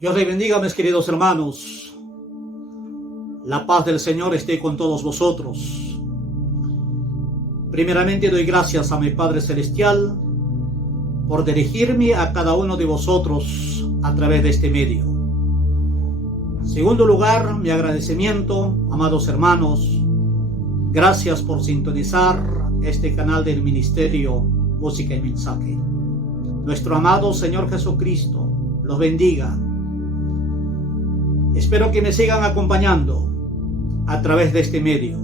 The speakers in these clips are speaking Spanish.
Dios les bendiga, mis queridos hermanos. La paz del Señor esté con todos vosotros. Primeramente doy gracias a mi Padre Celestial por dirigirme a cada uno de vosotros a través de este medio. En segundo lugar, mi agradecimiento, amados hermanos. Gracias por sintonizar este canal del Ministerio Música y Mensaje. Nuestro amado Señor Jesucristo los bendiga. Espero que me sigan acompañando a través de este medio.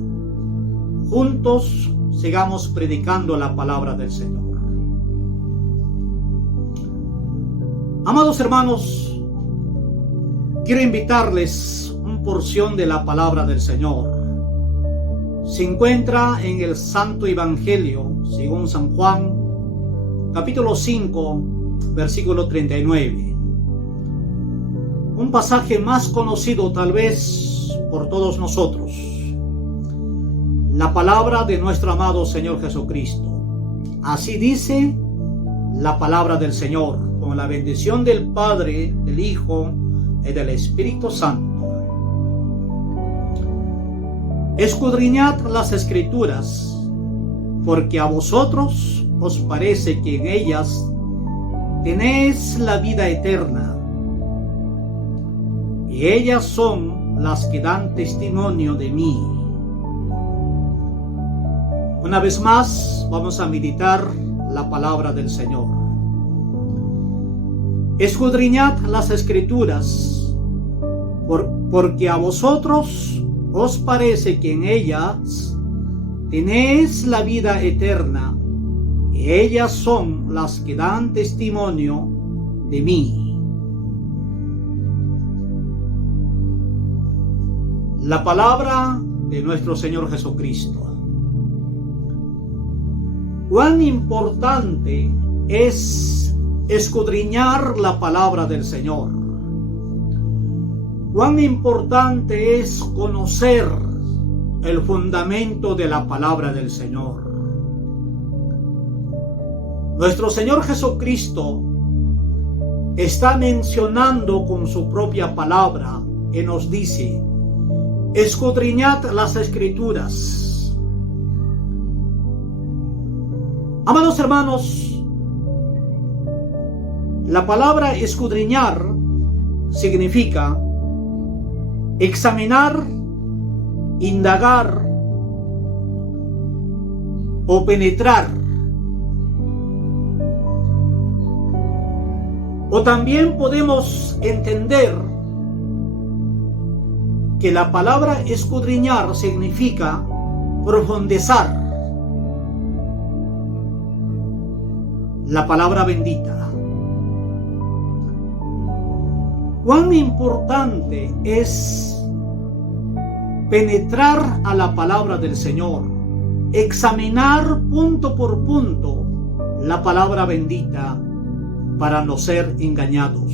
Juntos sigamos predicando la palabra del Señor. Amados hermanos, quiero invitarles una porción de la palabra del Señor. Se encuentra en el Santo Evangelio según San Juan, capítulo 5, versículo 39. Un pasaje más conocido tal vez por todos nosotros. La palabra de nuestro amado Señor Jesucristo. Así dice la palabra del Señor, con la bendición del Padre, del Hijo y del Espíritu Santo. Escudriñad las Escrituras, porque a vosotros os parece que en ellas tenéis la vida eterna, y ellas son las que dan testimonio de mí. Una vez más vamos a meditar la palabra del Señor. Escudriñad las Escrituras, porque a vosotros os parece que en ellas tenéis la vida eterna, y ellas son las que dan testimonio de mí. La palabra de nuestro Señor Jesucristo. Cuán importante es escudriñar la palabra del Señor. Cuán importante es conocer el fundamento de la palabra del Señor. Nuestro Señor Jesucristo está mencionando con su propia palabra y nos dice: escudriñad las Escrituras. Amados hermanos, la palabra escudriñar significa examinar, indagar o penetrar. O también podemos entender que la palabra escudriñar significa profundizar. La palabra bendita. Cuán importante es penetrar a la palabra del Señor, examinar punto por punto la palabra bendita para no ser engañados.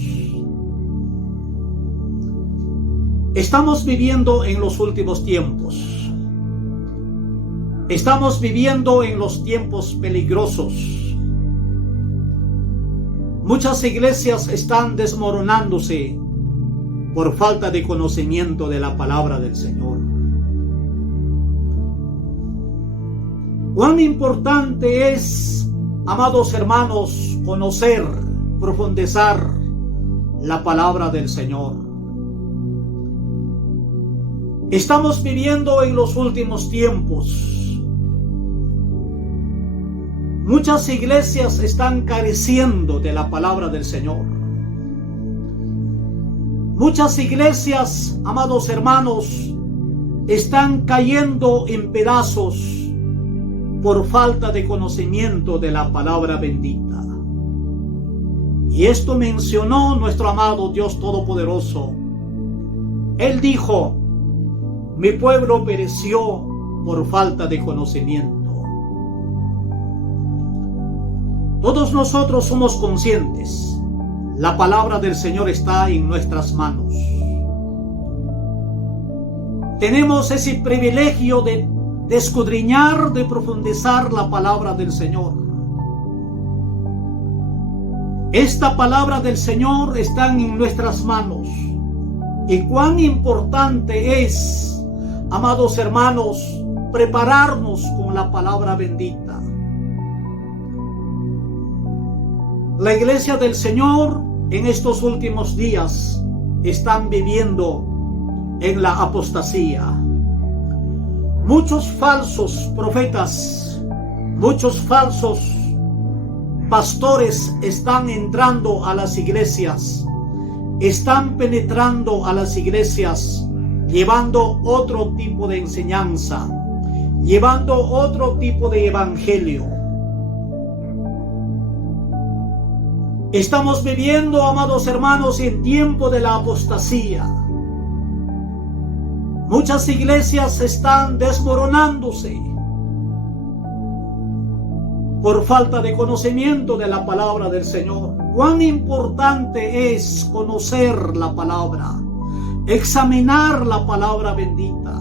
Estamos viviendo en los últimos tiempos. Estamos viviendo en los tiempos peligrosos. Muchas iglesias están desmoronándose por falta de conocimiento de la palabra del Señor. Cuán importante es, amados hermanos, conocer, profundizar la palabra del Señor. Estamos viviendo en los últimos tiempos. Muchas iglesias están careciendo de la palabra del Señor. Muchas iglesias, amados hermanos, están cayendo en pedazos por falta de conocimiento de la palabra bendita. Y esto mencionó nuestro amado Dios Todopoderoso. Él dijo: mi pueblo pereció por falta de conocimiento. Todos nosotros somos conscientes. La palabra del Señor está en nuestras manos. Tenemos ese privilegio de escudriñar, de profundizar la palabra del Señor. Esta palabra del Señor está en nuestras manos. Y cuán importante es, amados hermanos, prepararnos con la palabra bendita. La iglesia del Señor en estos últimos días están viviendo en la apostasía. Muchos falsos profetas, muchos falsos pastores están entrando a las iglesias, están penetrando a las iglesias, llevando otro tipo de enseñanza, llevando otro tipo de evangelio. Estamos viviendo, amados hermanos, en tiempo de la apostasía. Muchas iglesias están desmoronándose por falta de conocimiento de la palabra del Señor. Cuán importante es conocer la palabra, examinar la palabra bendita.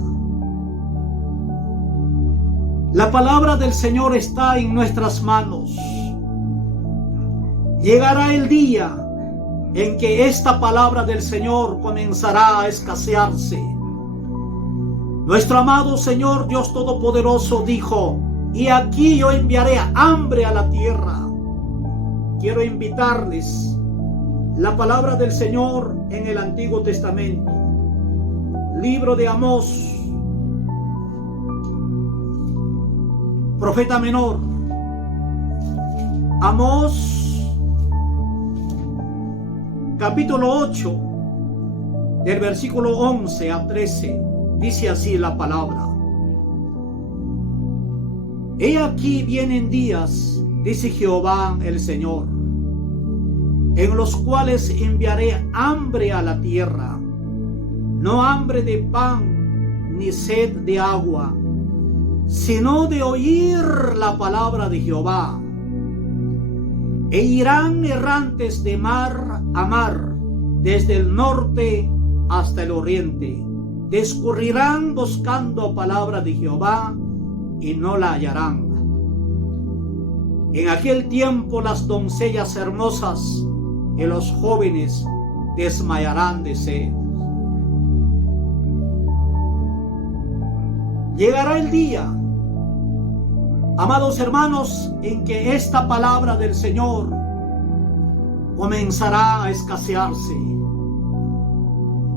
La palabra del Señor está en nuestras manos. Llegará el día en que esta palabra del Señor comenzará a escasearse. Nuestro amado Señor Dios Todopoderoso dijo: y aquí yo enviaré hambre a la tierra. Quiero invitarles la palabra del Señor en el Antiguo Testamento. Libro de Amós, profeta menor. Amós, capítulo 8, del versículo 11 a 13, dice así la palabra. He aquí vienen días, dice Jehová el Señor, en los cuales enviaré hambre a la tierra, no hambre de pan ni sed de agua, sino de oír la palabra de Jehová. E irán errantes de mar a mar, desde el norte hasta el oriente. Discurrirán buscando palabra de Jehová y no la hallarán. En aquel tiempo las doncellas hermosas y los jóvenes desmayarán de sed. Llegará el día, amados hermanos, en que esta palabra del Señor comenzará a escasearse.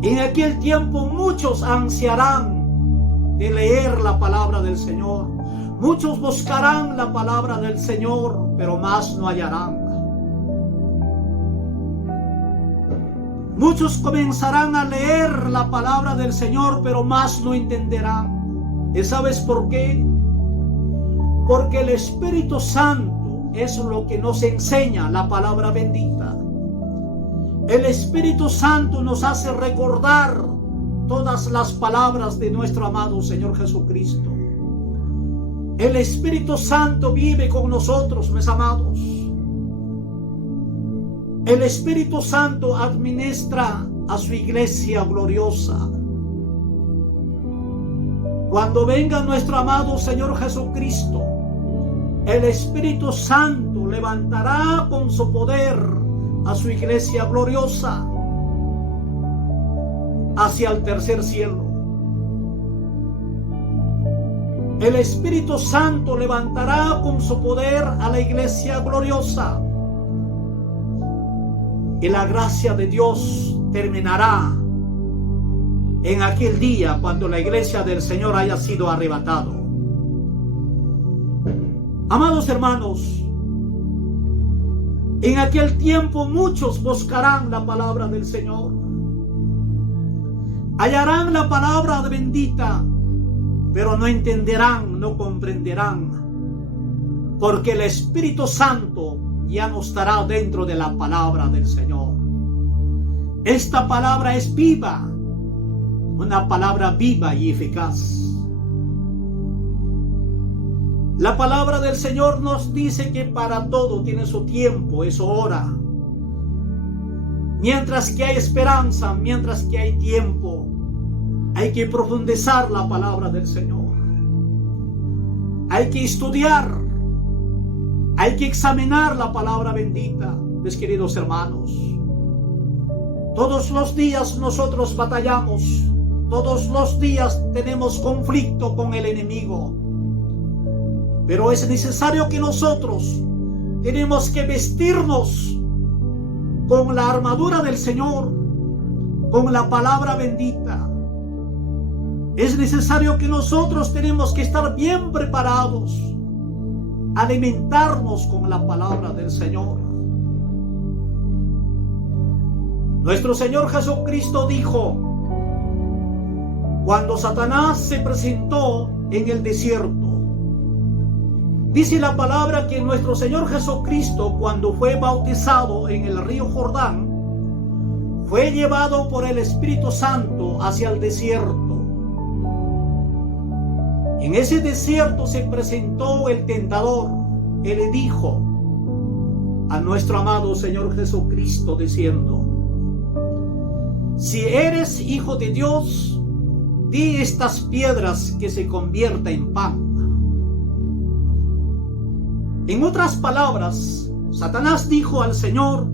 En aquel tiempo muchos ansiarán de leer la palabra del Señor. Muchos buscarán la palabra del Señor, pero más no hallarán. Muchos comenzarán a leer la palabra del Señor, pero más no entenderán. ¿Y sabes por qué? Porque el Espíritu Santo es lo que nos enseña la palabra bendita. El Espíritu Santo nos hace recordar todas las palabras de nuestro amado Señor Jesucristo. El Espíritu Santo vive con nosotros, mis amados. El Espíritu Santo administra a su iglesia gloriosa. Cuando venga nuestro amado Señor Jesucristo, el Espíritu Santo levantará con su poder a su iglesia gloriosa hacia el tercer cielo. El Espíritu Santo levantará con su poder a la iglesia gloriosa. Y la gracia de Dios terminará en aquel día cuando la iglesia del Señor haya sido arrebatado. Amados hermanos, en aquel tiempo muchos buscarán la palabra del Señor. Hallarán la palabra bendita, pero no entenderán, no comprenderán, porque el Espíritu Santo ya no estará dentro de la palabra del Señor. Esta palabra es viva, una palabra viva y eficaz. La palabra del Señor nos dice que para todo tiene su tiempo, es su hora. Mientras que hay esperanza, mientras que hay tiempo, hay que profundizar la palabra del Señor. Hay que estudiar, hay que examinar la palabra bendita. mis queridos hermanos. Todos los días nosotros batallamos, todos los días tenemos conflicto con el enemigo. Pero es necesario que nosotros tenemos que vestirnos con la armadura del Señor, con la palabra bendita. Es necesario que nosotros tenemos que estar bien preparados, alimentarnos con la palabra del Señor. Nuestro Señor Jesucristo dijo, cuando Satanás se presentó en el desierto, dice la palabra que nuestro Señor Jesucristo, cuando fue bautizado en el río Jordán, fue llevado por el Espíritu Santo hacia el desierto. En ese desierto se presentó el tentador. Él le dijo a nuestro amado Señor Jesucristo diciendo, si eres hijo de Dios, di estas piedras que se conviertan en pan. En otras palabras, Satanás dijo al Señor,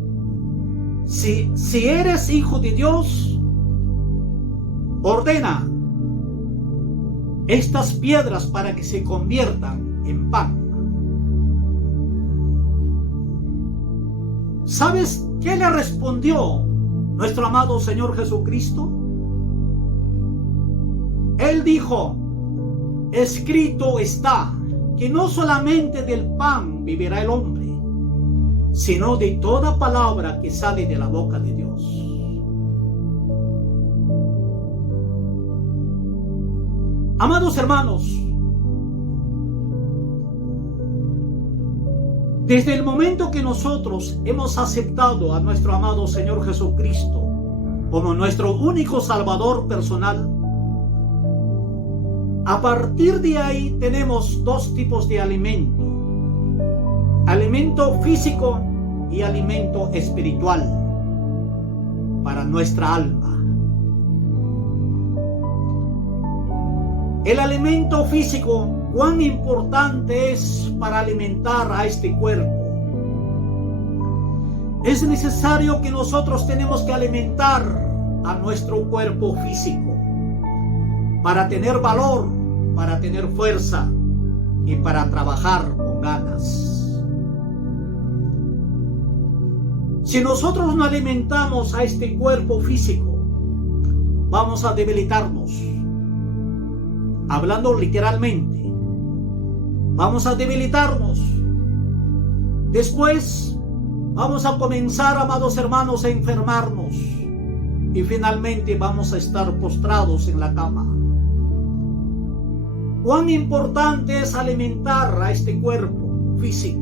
si eres hijo de Dios, ordena estas piedras para que se conviertan en pan. ¿Sabes qué le respondió nuestro amado Señor Jesucristo? Él dijo, escrito está, que no solamente del pan vivirá el hombre, sino de toda palabra que sale de la boca de Dios. Amados hermanos, desde el momento que nosotros hemos aceptado a nuestro amado Señor Jesucristo como nuestro único Salvador personal, a partir de ahí tenemos dos tipos de alimento: alimento físico y alimento espiritual para nuestra alma. El alimento físico, cuán importante es para alimentar a este cuerpo. Es necesario que nosotros tenemos que alimentar a nuestro cuerpo físico para tener valor, para tener fuerza y para trabajar con ganas. Si nosotros no alimentamos a este cuerpo físico, vamos a debilitarnos. Hablando literalmente, vamos a debilitarnos. Después vamos a comenzar, amados hermanos, a enfermarnos. Y finalmente vamos a estar postrados en la cama. Cuán importante es alimentar a este cuerpo físico.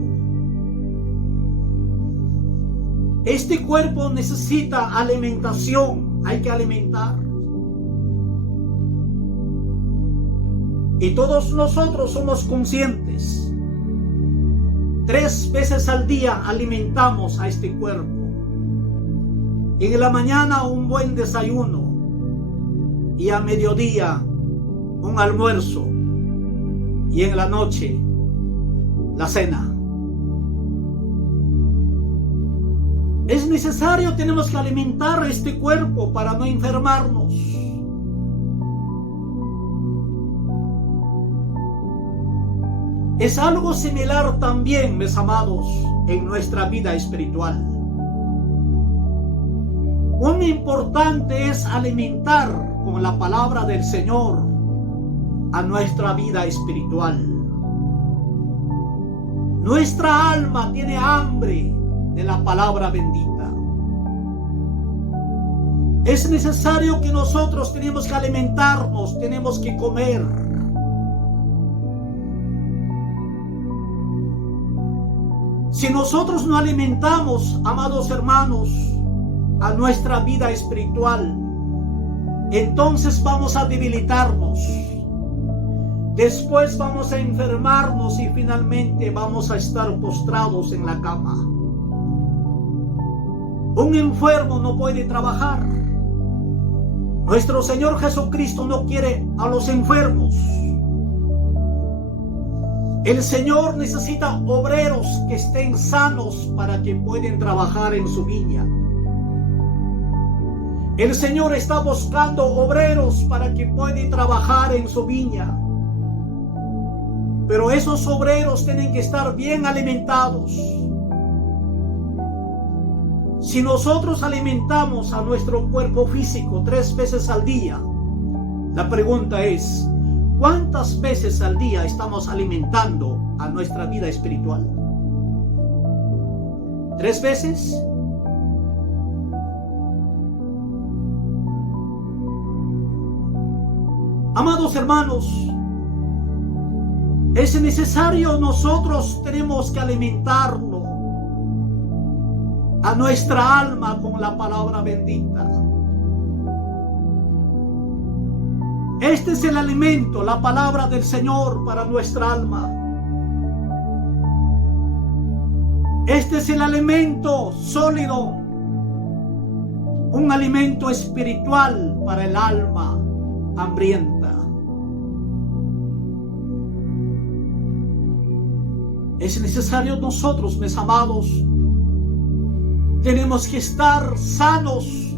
Este cuerpo necesita alimentación, hay que alimentar. Y todos nosotros somos conscientes. 3 veces al día alimentamos a este cuerpo. En la mañana un buen desayuno y a mediodía un almuerzo y en la noche la cena. Es necesario, tenemos que alimentar a este cuerpo para no enfermarnos. Es algo similar también, mis amados, en nuestra vida espiritual. Cuán importante es alimentar con la palabra del Señor a nuestra vida espiritual. Nuestra alma tiene hambre de la palabra bendita. Es necesario que nosotros tenemos que alimentarnos, tenemos que comer. Si nosotros no alimentamos, amados hermanos, a nuestra vida espiritual, entonces vamos a debilitarnos. Después vamos a enfermarnos y finalmente vamos a estar postrados en la cama. Un enfermo no puede trabajar. Nuestro Señor Jesucristo no quiere a los enfermos. El Señor necesita obreros que estén sanos para que puedan trabajar en su viña. El Señor está buscando obreros para que puedan trabajar en su viña. Pero esos obreros tienen que estar bien alimentados. Si nosotros alimentamos a nuestro cuerpo físico 3 veces al día, la pregunta es, ¿cuántas veces al día estamos alimentando a nuestra vida espiritual? ¿3 veces? Amados hermanos, es necesario, nosotros tenemos que alimentarlo a nuestra alma con la palabra bendita. Este es el alimento, la palabra del Señor para nuestra alma. Este es el alimento sólido, un alimento espiritual para el alma hambrienta. Es necesario nosotros, mis amados, tenemos que estar sanos.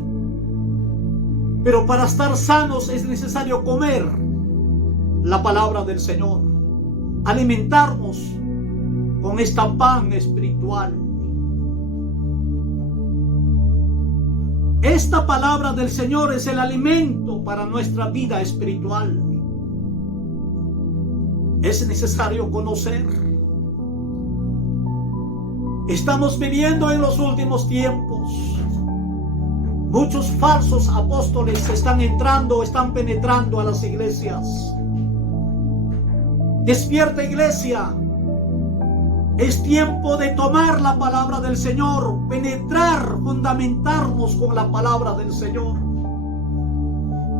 Pero para estar sanos es necesario comer la palabra del Señor, alimentarnos con esta pan espiritual. Esta palabra del Señor es el alimento para nuestra vida espiritual. Es necesario conocer. Estamos viviendo en los últimos tiempos. Muchos falsos apóstoles están entrando, están penetrando a las iglesias. Despierta, iglesia. Es tiempo de tomar la palabra del Señor, penetrar, fundamentarnos con la palabra del Señor.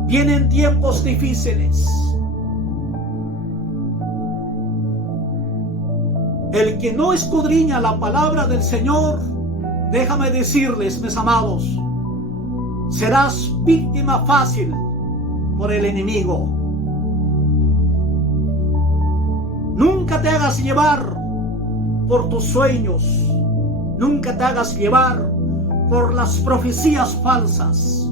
Vienen tiempos difíciles. El que no escudriña la palabra del Señor, déjame decirles, mis amados, serás víctima fácil por el enemigo. Nunca te hagas llevar por tus sueños. Nunca te hagas llevar por las profecías falsas.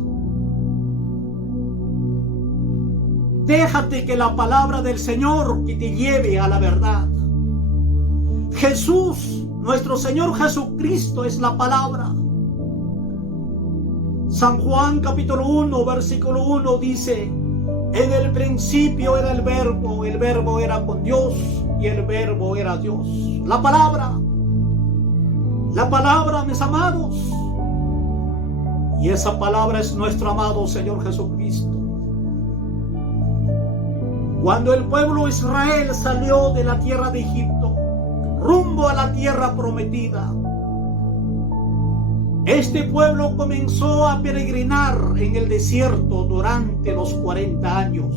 Déjate que la palabra del Señor que te lleve a la verdad. Jesús, nuestro Señor Jesucristo es la palabra. San Juan capítulo 1 versículo 1 dice: en el principio era el verbo era con Dios y el verbo era Dios. La palabra, mis amados. Y esa palabra es nuestro amado Señor Jesucristo. Cuando el pueblo de Israel salió de la tierra de Egipto, rumbo a la tierra prometida, este pueblo comenzó a peregrinar en el desierto durante los 40 años.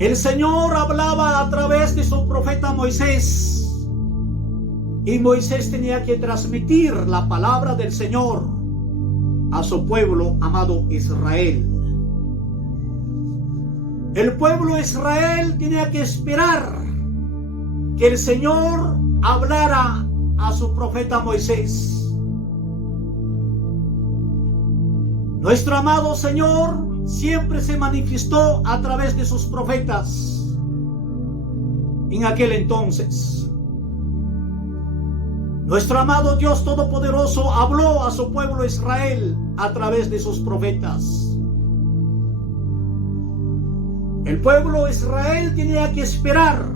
El Señor hablaba a través de su profeta Moisés, y Moisés tenía que transmitir la palabra del Señor a su pueblo amado Israel. El pueblo de Israel tenía que esperar que el Señor hablara a su profeta Moisés. Nuestro amado Señor siempre se manifestó a través de sus profetas en aquel entonces. Nuestro amado Dios Todopoderoso habló a su pueblo Israel a través de sus profetas. El pueblo de Israel tenía que esperar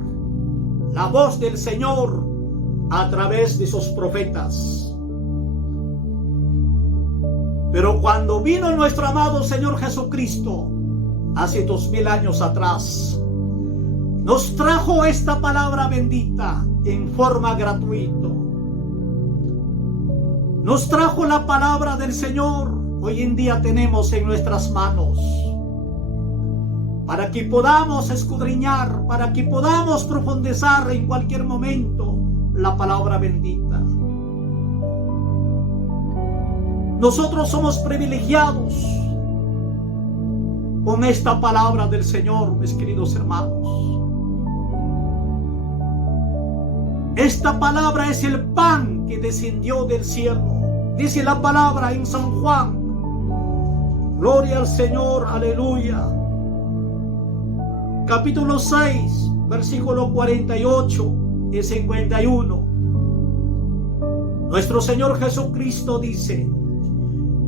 la voz del Señor a través de sus profetas. Pero cuando vino nuestro amado Señor Jesucristo, hace 2000 años atrás, nos trajo esta palabra bendita en forma gratuita. Nos trajo la palabra del Señor, hoy en día tenemos en nuestras manos, para que podamos escudriñar, para que podamos profundizar en cualquier momento la palabra bendita. Nosotros somos privilegiados con esta palabra del Señor, mis queridos hermanos. Esta palabra es el pan que descendió del cielo. Dice la palabra en San Juan. Gloria al Señor, aleluya. Capítulo 6, versículo 48 y 51. Nuestro Señor Jesucristo dice: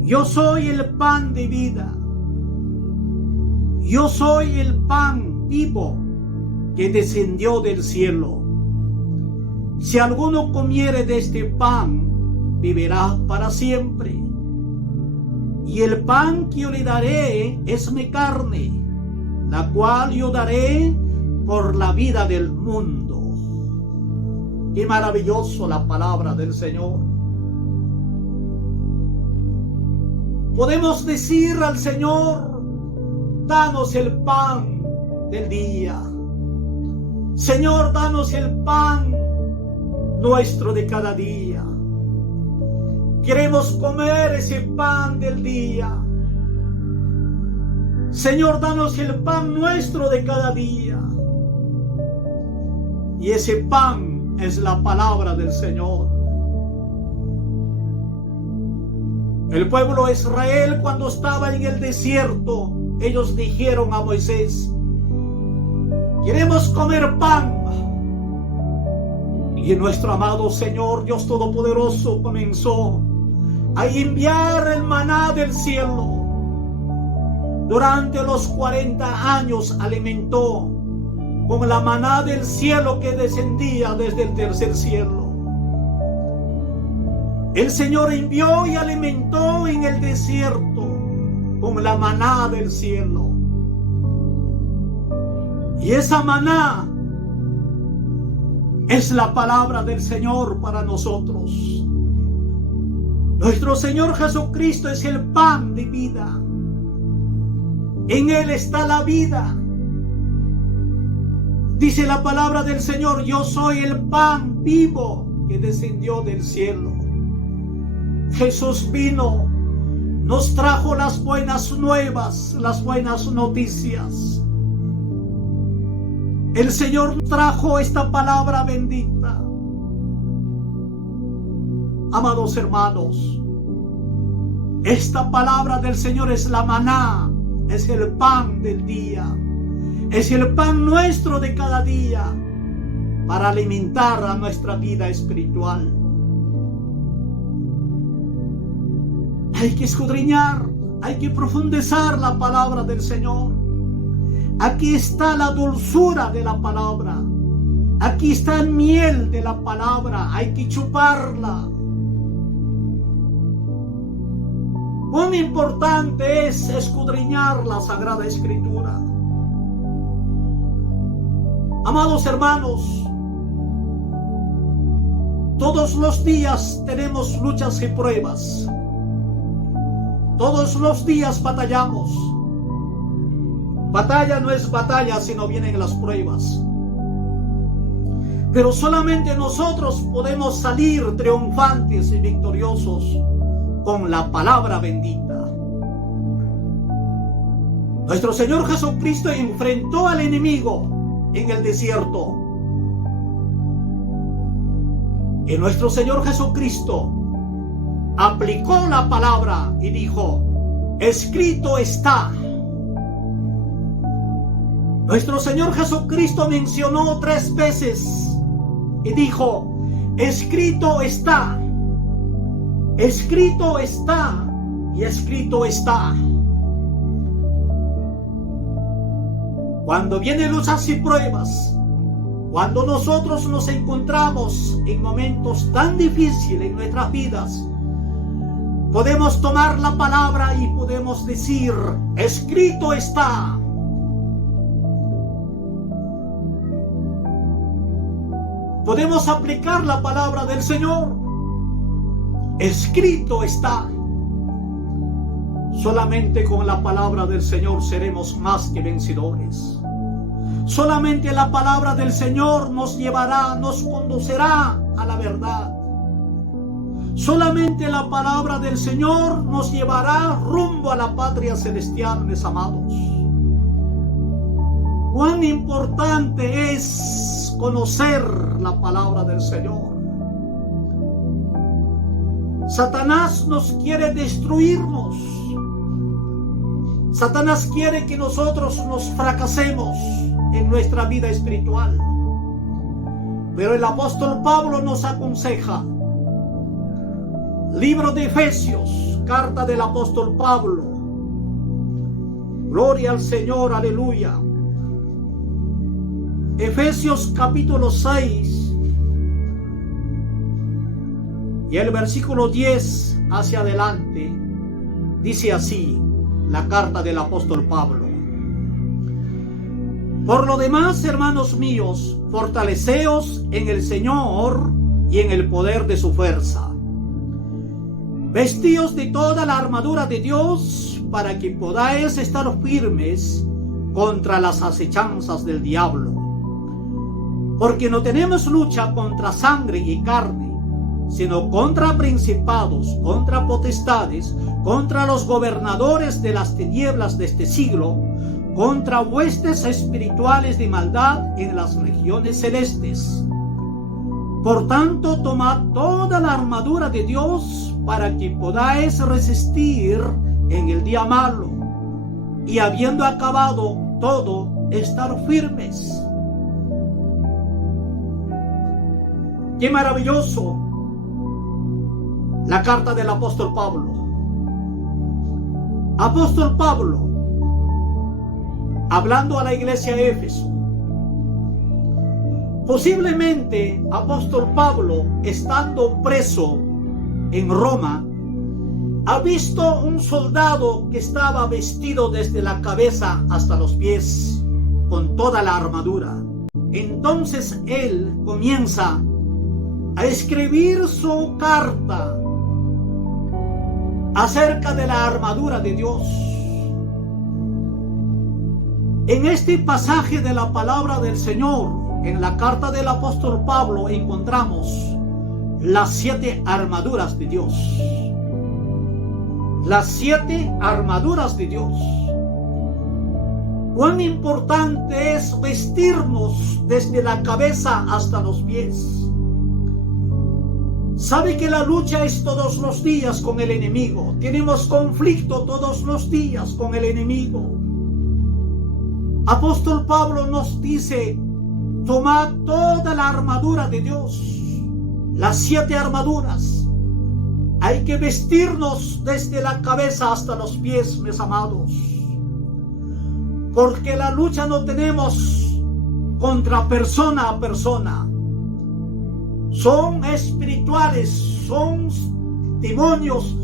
yo soy el pan de vida. Yo soy el pan vivo que descendió del cielo. Si alguno comiere de este pan, vivirá para siempre. Y el pan que yo le daré es mi carne, la cual yo daré por la vida del mundo. Qué maravilloso la palabra del Señor. Podemos decir al Señor: danos el pan del día. Señor, danos el pan nuestro de cada día. Queremos comer ese pan del día. Señor, danos el pan nuestro de cada día. Y ese pan es la palabra del Señor. El pueblo de Israel, cuando estaba en el desierto, ellos dijeron a Moisés: queremos comer pan. Y nuestro amado Señor Dios Todopoderoso comenzó a enviar el maná del cielo. Durante los 40 años alimentó con la maná del cielo que descendía desde el tercer cielo. El Señor envió y alimentó en el desierto con la maná del cielo. Y esa maná es la palabra del Señor para nosotros. Nuestro Señor Jesucristo es el pan de vida. En Él está la vida. Dice la palabra del Señor: yo soy el pan vivo que descendió del cielo. Jesús vino, nos trajo las buenas nuevas, las buenas noticias. El Señor trajo esta palabra bendita. Amados hermanos, esta palabra del Señor es la maná, es el pan del día, es el pan nuestro de cada día para alimentar a nuestra vida espiritual. Hay que escudriñar, hay que profundizar la palabra del Señor. Aquí está la dulzura de la palabra. Aquí está el miel de la palabra. Hay que chuparla. Cuán importante es escudriñar la Sagrada Escritura. Amados hermanos, todos los días tenemos luchas y pruebas. Todos los días batallamos. Batalla no es batalla, sino vienen las pruebas. Pero solamente nosotros podemos salir triunfantes y victoriosos con la palabra bendita. Nuestro Señor Jesucristo enfrentó al enemigo en el desierto. Y nuestro Señor Jesucristo aplicó la palabra y dijo: escrito está. Nuestro Señor Jesucristo mencionó 3 veces y dijo: escrito está, escrito está y escrito está. Cuando vienen luchas y pruebas, cuando nosotros nos encontramos en momentos tan difíciles en nuestras vidas, podemos tomar la palabra y podemos decir: escrito está. Podemos aplicar la palabra del Señor. Escrito está. Solamente con la palabra del Señor seremos más que vencedores. Solamente la palabra del Señor nos llevará, nos conducirá a la verdad. Solamente la palabra del Señor nos llevará rumbo a la patria celestial, mis amados. Cuán importante es conocer la palabra del Señor. Satanás nos quiere destruirnos. Satanás quiere que nosotros nos fracasemos en nuestra vida espiritual. Pero el apóstol Pablo nos aconseja. Libro de Efesios, carta del apóstol Pablo. Gloria al Señor, aleluya. Efesios capítulo 6 y el versículo 10 hacia adelante dice así la carta del apóstol Pablo: por lo demás, hermanos míos, fortaleceos en el Señor y en el poder de su fuerza. Vestíos de toda la armadura de Dios para que podáis estar firmes contra las acechanzas del diablo. Porque no tenemos lucha contra sangre y carne, sino contra principados, contra potestades, contra los gobernadores de las tinieblas de este siglo, contra huestes espirituales de maldad en las regiones celestes. Por tanto, tomad toda la armadura de Dios para que podáis resistir en el día malo, y habiendo acabado todo, estar firmes. ¡Qué maravilloso! La carta del apóstol Pablo. Apóstol Pablo, hablando a la iglesia de Éfeso. Posiblemente apóstol Pablo, estando preso en Roma, ha visto un soldado que estaba vestido desde la cabeza hasta los pies con toda la armadura. Entonces él comienza a escribir su carta acerca de la armadura de Dios. En este pasaje de la palabra del Señor, en la carta del apóstol Pablo, encontramos las 7 armaduras de Dios. Las 7 armaduras de Dios. Cuán importante es vestirnos desde la cabeza hasta los pies. Sabe que la lucha es todos los días con el enemigo. Tenemos conflicto todos los días con el enemigo. Apóstol Pablo nos dice: tomad toda la armadura de Dios. Las 7 armaduras. Hay que vestirnos desde la cabeza hasta los pies, mis amados. Porque la lucha no tenemos contra persona a persona. Son espirituales, son demonios.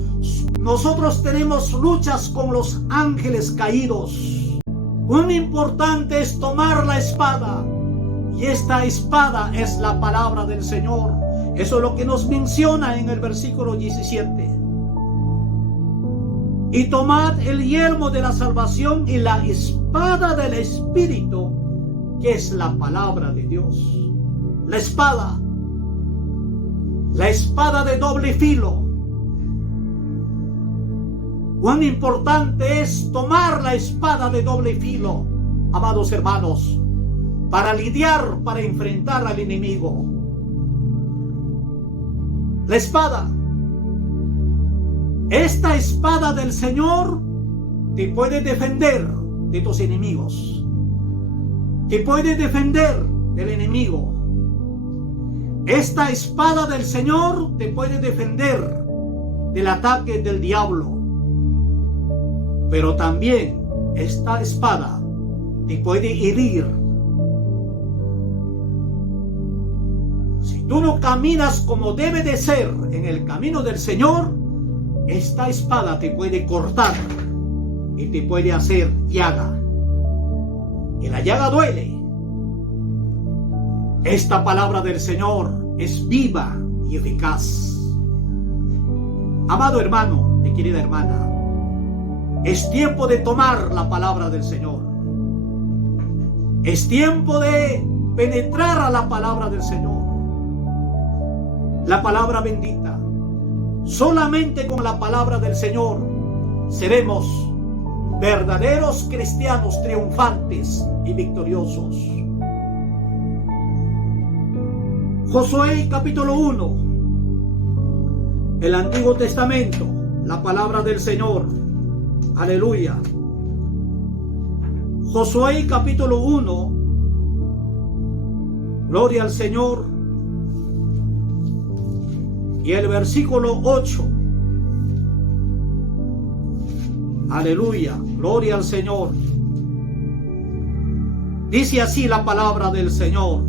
Nosotros tenemos luchas con los ángeles caídos. Cuán importante es tomar la espada. Y esta espada es la palabra del Señor. Eso es lo que nos menciona en el versículo 17. Y tomad el yelmo de la salvación y la espada del Espíritu, que es la palabra de Dios. La espada de doble filo. Cuán importante es tomar la espada de doble filo, amados hermanos, para lidiar, para enfrentar al enemigo. La espada. Esta espada del Señor te puede defender de tus enemigos. Te puede defender del enemigo. Esta espada del Señor te puede defender del ataque del diablo. Pero también esta espada te puede herir. Si tú no caminas como debe de ser en el camino del Señor, esta espada te puede cortar y te puede hacer llaga. Y la llaga duele. Esta palabra del Señor es viva y eficaz. Amado hermano y querida hermana, es tiempo de tomar la palabra del Señor. Es tiempo de penetrar a la palabra del Señor. La palabra bendita. Solamente con la palabra del Señor seremos verdaderos cristianos triunfantes y victoriosos. Josué capítulo 1, el Antiguo Testamento, la palabra del Señor. Aleluya. Josué capítulo 1, gloria al Señor. Y el versículo 8. Aleluya, gloria al Señor. Dice así la palabra del Señor: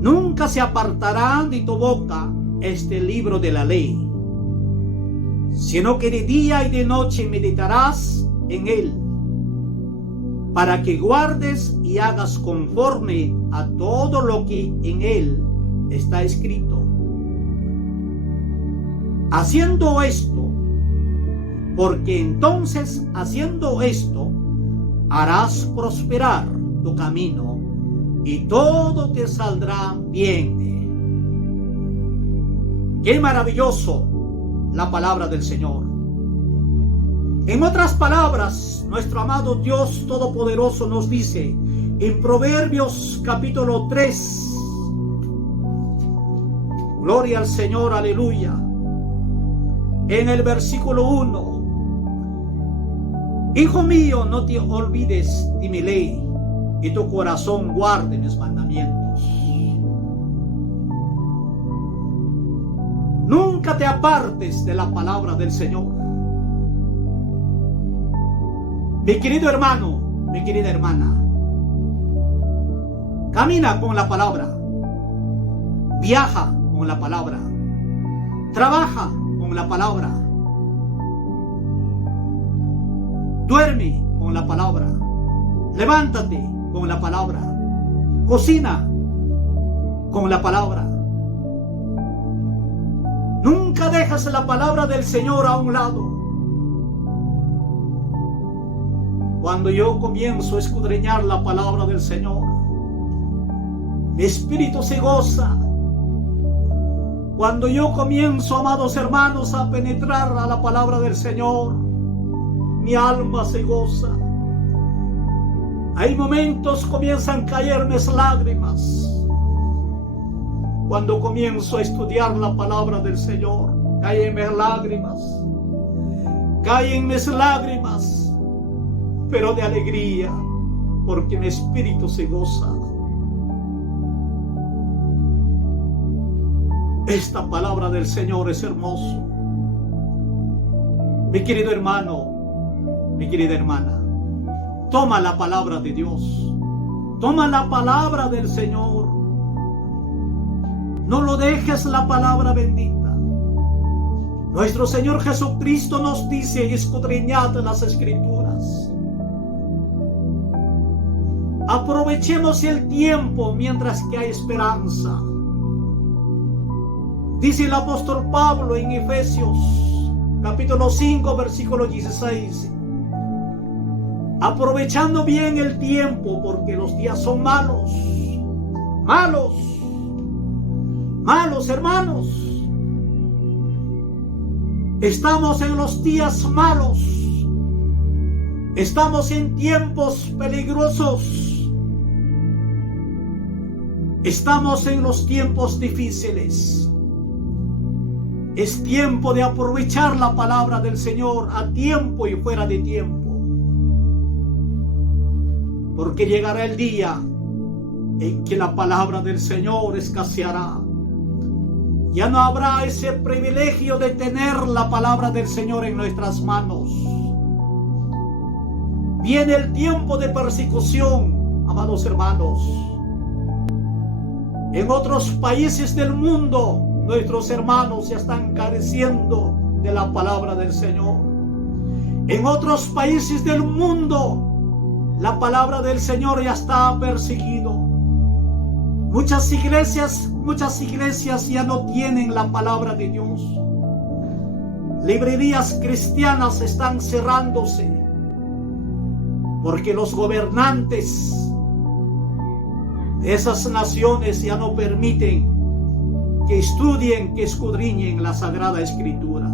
nunca se apartará de tu boca este libro de la ley, sino que de día y de noche meditarás en él, para que guardes y hagas conforme a todo lo que en él está escrito. Haciendo esto, porque entonces haciendo esto, harás prosperar tu camino y todo te saldrá bien. Qué maravilloso la palabra del Señor. En otras palabras, nuestro amado Dios Todopoderoso nos dice en Proverbios capítulo 3, gloria al Señor, aleluya, en el versículo 1: Hijo mío, no te olvides de mi ley, y tu corazón guarde mis mandamientos. Nunca te apartes de la palabra del Señor. Mi querido hermano, mi querida hermana, camina con la palabra, viaja con la palabra, trabaja con la palabra, duerme con la palabra, levántate con la palabra, cocina con la palabra. Nunca dejas la palabra del Señor a un lado. Cuando yo comienzo a escudriñar la palabra del Señor, mi espíritu se goza. Cuando yo comienzo, amados hermanos, a penetrar a la palabra del Señor, mi alma se goza. Hay momentos comienzan a caerme lágrimas. Cuando comienzo a estudiar la palabra del Señor, caen mis lágrimas. Caen mis lágrimas, pero de alegría, porque mi espíritu se goza. Esta palabra del Señor es hermoso. Mi querido hermano, mi querida hermana, toma la palabra de Dios, toma la palabra del Señor. No lo dejes, la palabra bendita. Nuestro Señor Jesucristo nos dice: escudriñad las Escrituras. Aprovechemos el tiempo mientras que hay esperanza. Dice el apóstol Pablo en Efesios capítulo 5 versículo 16: aprovechando bien el tiempo, porque los días son malos. Malos, malos, hermanos. Estamos en los días malos. Estamos en tiempos peligrosos. Estamos en los tiempos difíciles. Es tiempo de aprovechar la palabra del Señor a tiempo y fuera de tiempo. Porque llegará el día en que la palabra del Señor escaseará. Ya no habrá ese privilegio de tener la palabra del Señor en nuestras manos. Viene el tiempo de persecución, amados hermanos. En otros países del mundo, nuestros hermanos ya están careciendo de la palabra del Señor. En otros países del mundo, la palabra del Señor ya está perseguido. Muchas iglesias ya no tienen la palabra de Dios. Librerías cristianas están cerrándose porque los gobernantes de esas naciones ya no permiten que estudien, que escudriñen la Sagrada Escritura.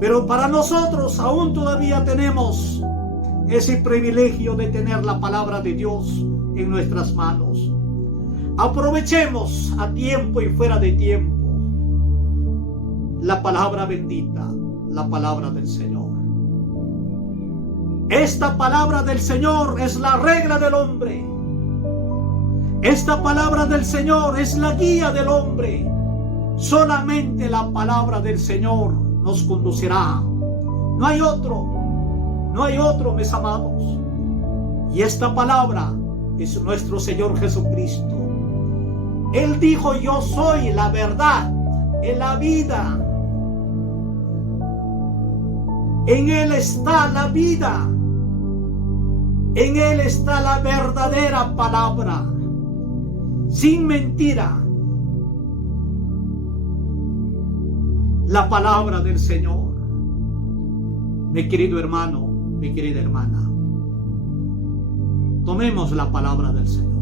Pero para nosotros aún todavía tenemos ese privilegio de tener la palabra de Dios en nuestras manos. Aprovechemos a tiempo y fuera de tiempo la palabra bendita, la palabra del Señor. Esta palabra del Señor es la regla del hombre. Esta palabra del Señor es la guía del hombre. Solamente la palabra del Señor nos conducirá. No hay otro, mis amados. Y esta palabra es nuestro Señor Jesucristo. Él dijo: yo soy la verdad y la vida. En Él está la vida. En Él está la verdadera palabra, sin mentira. La palabra del Señor. Mi querido hermano, mi querida hermana, tomemos la palabra del Señor.